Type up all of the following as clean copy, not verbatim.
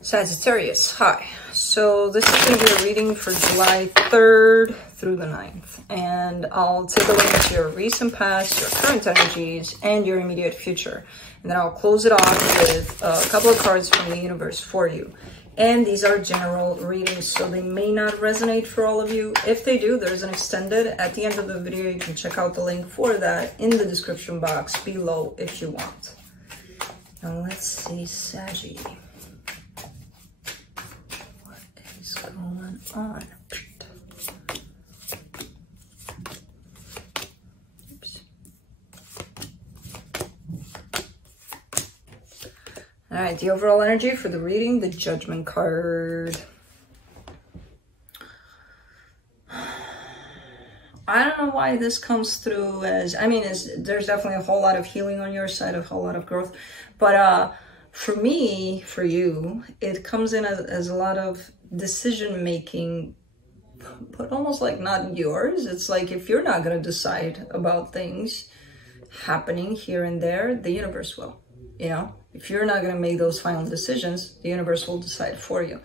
Sagittarius, hi. So this is going to be a reading for July 3rd through the 9th. And I'll take a look at your recent past, your current energies, and your immediate future. And then I'll close it off with a couple of cards from the universe for you. And these are general readings, so they may not resonate for all of you. If they do, there's an extended at the end of the video. You can check out the link for that in the description box below if you want. Now let's see, Saggy. Going on. Oops. All right, the overall energy for the reading, the Judgment card. I don't know why this comes through as, there's definitely a whole lot of healing on your side, a whole lot of growth, but for me, for you, it comes in as a lot of decision making, but almost like not yours. It's like if you're not going to decide about things happening here and there, the universe will. You know, if you're not going to make those final decisions, the universe will decide for you.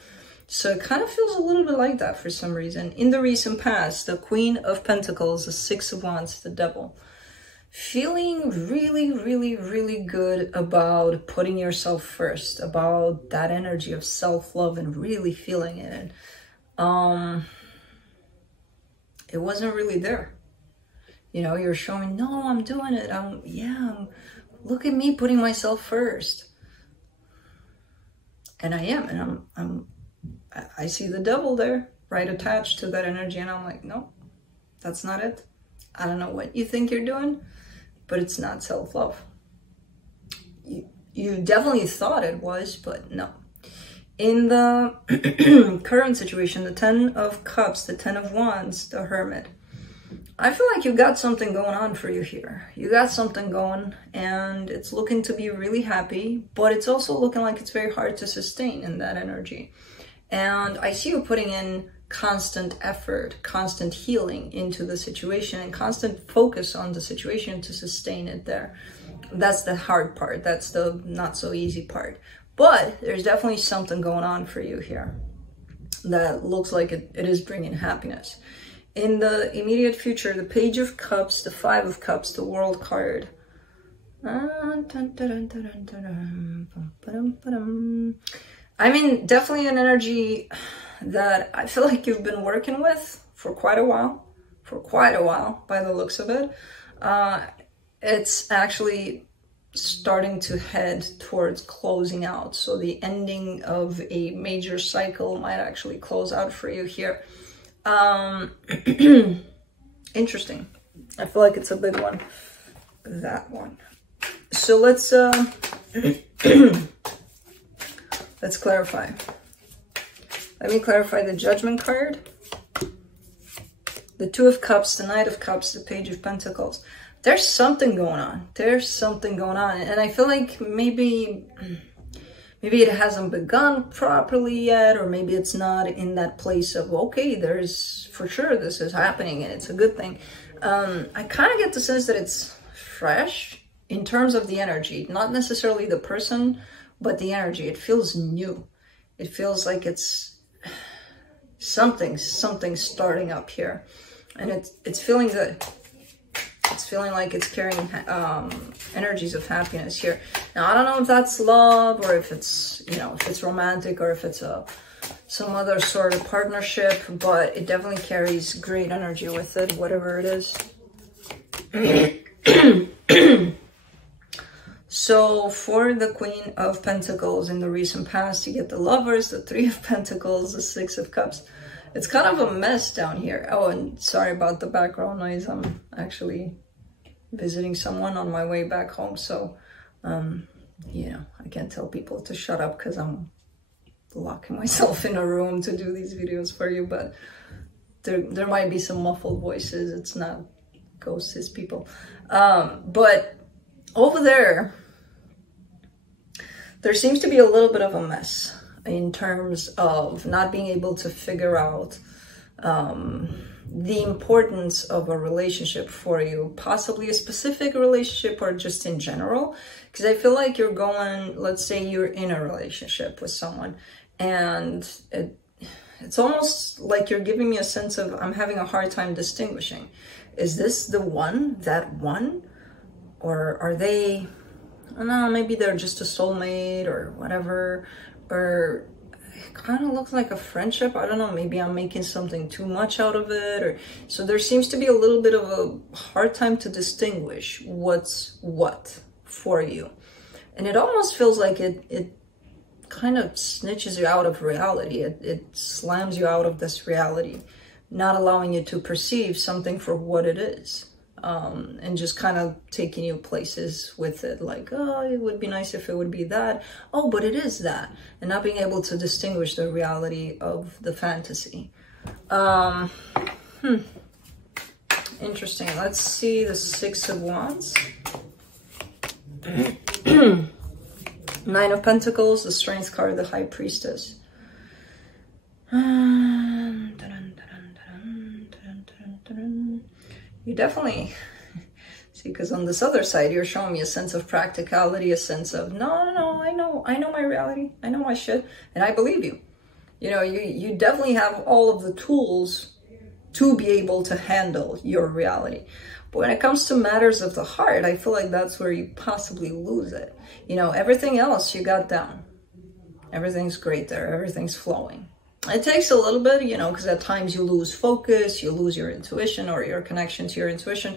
So it kind of feels a little bit like that for some reason. In the recent past, the Queen of Pentacles, the Six of Wands, the Devil. Feeling really, really, really good about putting yourself first, about that energy of self-love and really feeling it. It wasn't really there. You know, you're showing, no, I'm doing it. Look at me putting myself first. And I am, and I see the devil there, right attached to that energy. And I'm like, no, that's not it. I don't know what you think you're doing, but it's not self-love. You definitely thought it was, but no. In the current situation, the Ten of Cups, the Ten of Wands, the Hermit, I feel like you got something going on for you here. You got something going, and it's looking to be really happy, but it's also looking like it's very hard to sustain in that energy. And I see you putting in constant effort, constant healing into the situation, and constant focus on the situation to sustain it there. That's the hard part. That's the not so easy part. But there's definitely something going on for you here that looks like it is bringing happiness. In the immediate future, the Page of Cups, the Five of Cups, the World card. Definitely an energy that I feel like you've been working with for quite a while, by the looks of it. It's actually starting to head towards closing out. So the ending of a major cycle might actually close out for you here. Interesting. I feel like it's a big one, that one. So let's let's clarify. Let me clarify the Judgment card, the Two of Cups, the Knight of Cups, the Page of Pentacles. There's something going on. There's something going on. And I feel like maybe it hasn't begun properly yet, or maybe it's not in that place of, okay, there's for sure this is happening and it's a good thing. I kind of get the sense that it's fresh in terms of the energy, not necessarily the person, but the energy. It feels new. It feels like it's something starting up here, and it's feeling good. It's feeling like it's carrying energies of happiness here. Now I don't know if that's love, or if it's, you know, if it's romantic, or if it's some other sort of partnership, but it definitely carries great energy with it, whatever it is. So for the Queen of Pentacles in the recent past, you get the Lovers, the Three of Pentacles, the Six of Cups. It's kind of a mess down here. Oh, and sorry about the background noise. I'm actually visiting someone on my way back home. So, you know, I can't tell people to shut up because I'm locking myself in a room to do these videos for you. But there might be some muffled voices. It's not ghosts, it's people. But over there seems to be a little bit of a mess in terms of not being able to figure out the importance of a relationship for you, possibly a specific relationship or just in general. Because I feel like you're going, let's say you're in a relationship with someone, and it's almost like you're giving me a sense of, I'm having a hard time distinguishing. Is this the one, that one? Or are they, I don't know, maybe they're just a soulmate or whatever, or it kind of looks like a friendship. I don't know, maybe I'm making something too much out of it. Or so there seems to be a little bit of a hard time to distinguish what's what for you. And it almost feels like it kind of snitches you out of reality. It slams you out of this reality, not allowing you to perceive something for what it is. And just kind of taking you places with it, like, oh, it would be nice if it would be that. Oh, but it is that. And not being able to distinguish the reality of the fantasy. Interesting. Let's see the Six of Wands. 9 of Pentacles, the Strength card, the High Priestess. You definitely see, because on this other side, you're showing me a sense of practicality, a sense of, no, I know my reality, I know my shit, and I believe you. You know, you definitely have all of the tools to be able to handle your reality. But when it comes to matters of the heart, I feel like that's where you possibly lose it. You know, everything else you got down. Everything's great there, everything's flowing. It takes a little bit, you know, because at times you lose focus, you lose your intuition or your connection to your intuition.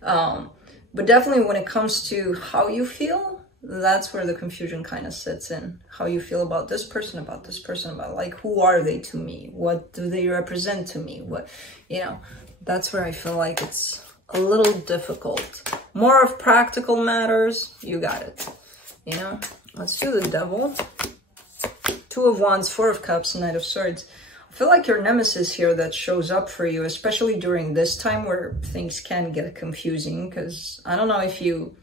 But definitely when it comes to how you feel, that's where the confusion kind of sits in. How you feel about this person, about like, who are they to me? What do they represent to me? What, you know, that's where I feel like it's a little difficult. More of practical matters, you got it. You know, let's do the Devil. 2 of Wands, 4 of Cups, Knight of Swords. I feel like your nemesis here that shows up for you, especially during this time where things can get confusing, because I don't know if you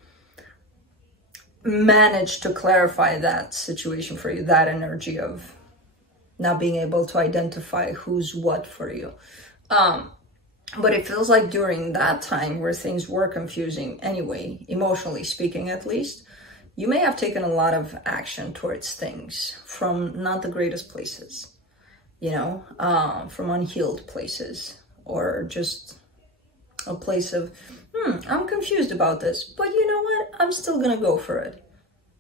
manage to clarify that situation for you, that energy of not being able to identify who's what for you. But it feels like during that time where things were confusing anyway, emotionally speaking at least, you may have taken a lot of action towards things from not the greatest places, you know, from unhealed places, or just a place of, I'm confused about this, but you know what? I'm still gonna go for it.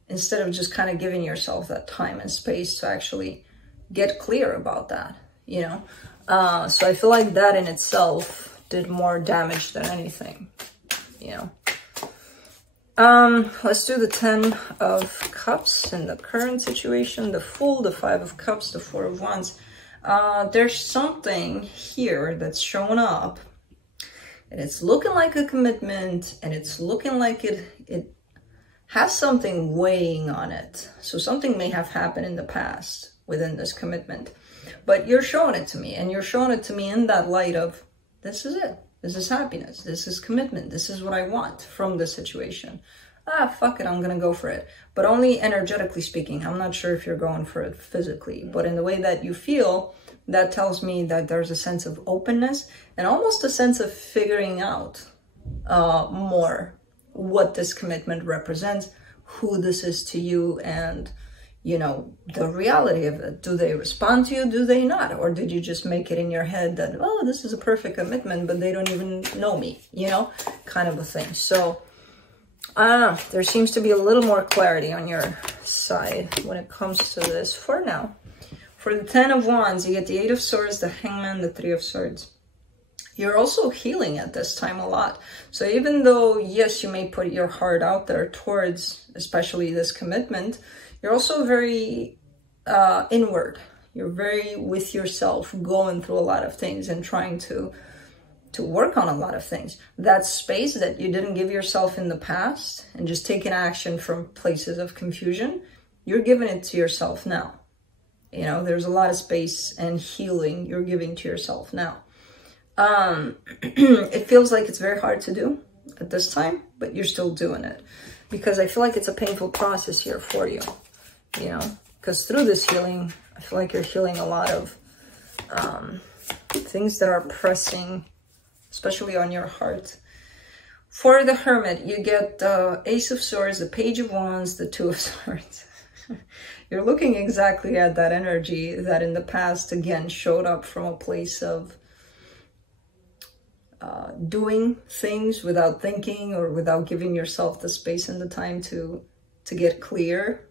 Instead of just kind of giving yourself that time and space to actually get clear about that, you know? So I feel like that in itself did more damage than anything, you know? Let's do the 10 of Cups in the current situation, the Fool, the 5 of Cups, the 4 of Wands. There's something here that's showing up, and it's looking like a commitment, and it's looking like it has something weighing on it. So something may have happened in the past within this commitment, but you're showing it to me, and you're showing it to me in that light of, this is it. This is happiness. This is commitment. This is what I want from this situation. Fuck it, I'm gonna go for it. But only energetically speaking. I'm not sure if you're going for it physically, but in the way that you feel, that tells me that there's a sense of openness and almost a sense of figuring out more what this commitment represents, who this is to you, and, you know, the reality of it. Do they respond to you? Do they not? Or did you just make it in your head that, oh, this is a perfect commitment, but they don't even know me, you know, kind of a thing. So, I don't know. There seems to be a little more clarity on your side when it comes to this for now. For the 10 of Wands, you get the 8 of Swords, the Hangman, the 3 of Swords. You're also healing at this time a lot. So even though, yes, you may put your heart out there towards, especially this commitment, you're also very inward. You're very with yourself, going through a lot of things and trying to work on a lot of things. That space that you didn't give yourself in the past and just taking action from places of confusion, you're giving it to yourself now. You know, there's a lot of space and healing you're giving to yourself now. It feels like it's very hard to do at this time, but you're still doing it because I feel like it's a painful process here for you, you know, because through this healing, I feel like you're healing a lot of things that are pressing, especially on your heart. For the Hermit, you get the Ace of Swords, the Page of Wands, the Two of Swords. You're looking exactly at that energy that in the past, again, showed up from a place of doing things without thinking or without giving yourself the space and the time to get clear.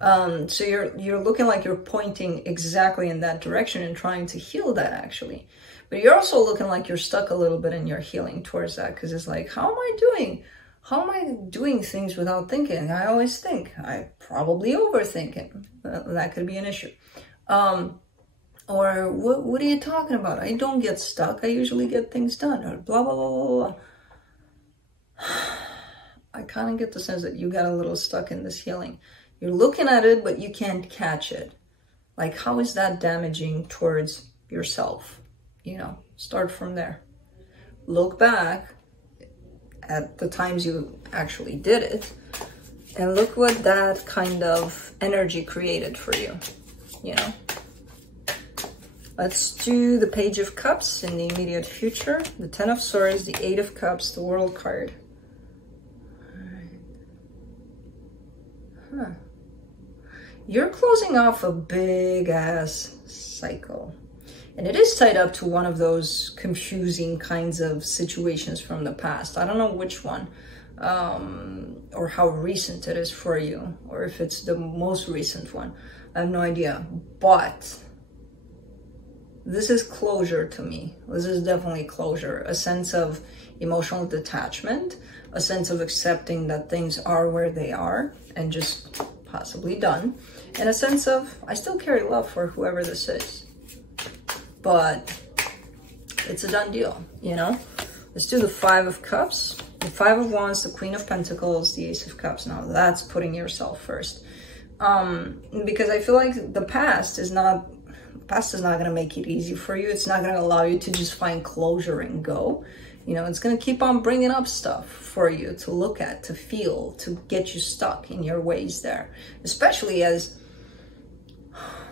So you're looking like you're pointing exactly in that direction and trying to heal that, actually. But you're also looking like you're stuck a little bit in your healing towards that, because it's like, how am I doing things without thinking? I always think. I probably overthinking. That could be an issue. Or what are you talking about? I don't get stuck. I usually get things done. Or blah, blah, blah, blah, blah. I kind of get the sense that you got a little stuck in this healing. You're looking at it, but you can't catch it. Like, how is that damaging towards yourself? You know, start from there. Look back at the times you actually did it, and look what that kind of energy created for you, you know? Let's do the Page of Cups in the immediate future, the Ten of Swords, the Eight of Cups, the World card. Huh. You're closing off a big-ass cycle. And it is tied up to one of those confusing kinds of situations from the past. I don't know which one, or how recent it is for you, or if it's the most recent one. I have no idea. But this is closure to me. This is definitely closure. A sense of emotional detachment, a sense of accepting that things are where they are and just possibly done. And a sense of, I still carry love for whoever this is, but it's a done deal, you know? Let's do the Five of Cups, the Five of Wands, the Queen of Pentacles, the Ace of Cups. Now that's putting yourself first. Because I feel like the past is not going to make it easy for you. It's not going to allow you to just find closure and go. You know, it's going to keep on bringing up stuff for you to look at, to feel, to get you stuck in your ways there. Especially as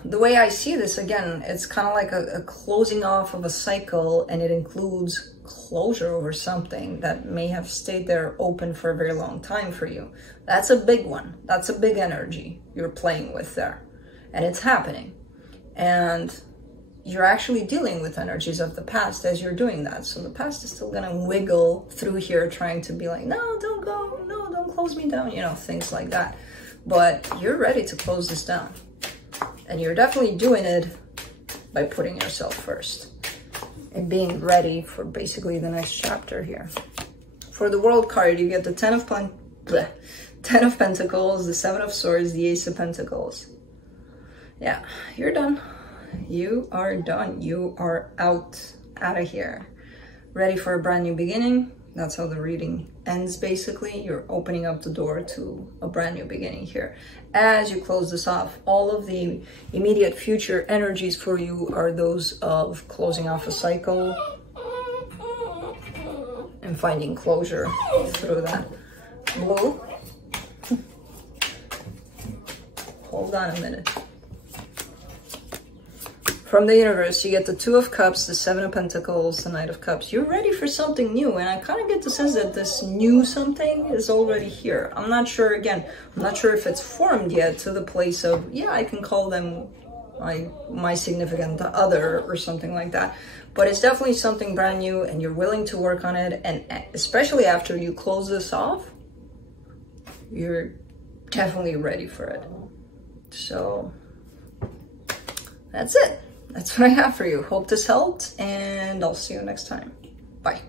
the way I see this, again, it's kind of like a closing off of a cycle, and it includes closure over something that may have stayed there open for a very long time for you. That's a big one. That's a big energy you're playing with there. And it's happening. And you're actually dealing with energies of the past as you're doing that. So the past is still gonna wiggle through here, trying to be like, no, don't go, no, don't close me down, you know, things like that. But you're ready to close this down. And you're definitely doing it by putting yourself first and being ready for basically the next chapter here. For the World card, you get the Ten of Pentacles, the Seven of Swords, the Ace of Pentacles. Yeah, you're done. You are done. You are out of here. Ready for a brand new beginning. That's how the reading ends, basically. You're opening up the door to a brand new beginning here. As you close this off, all of the immediate future energies for you are those of closing off a cycle and finding closure through that. Blue. Hold on a minute. From the universe, you get the Two of Cups, the Seven of Pentacles, the Knight of Cups. You're ready for something new, and I kind of get the sense that this new something is already here. I'm not sure, again, I'm not sure if it's formed yet to the place of, yeah, I can call them my significant other or something like that. But it's definitely something brand new, and you're willing to work on it, and especially after you close this off, you're definitely ready for it. So that's it. That's what I have for you. Hope this helped, and I'll see you next time. Bye.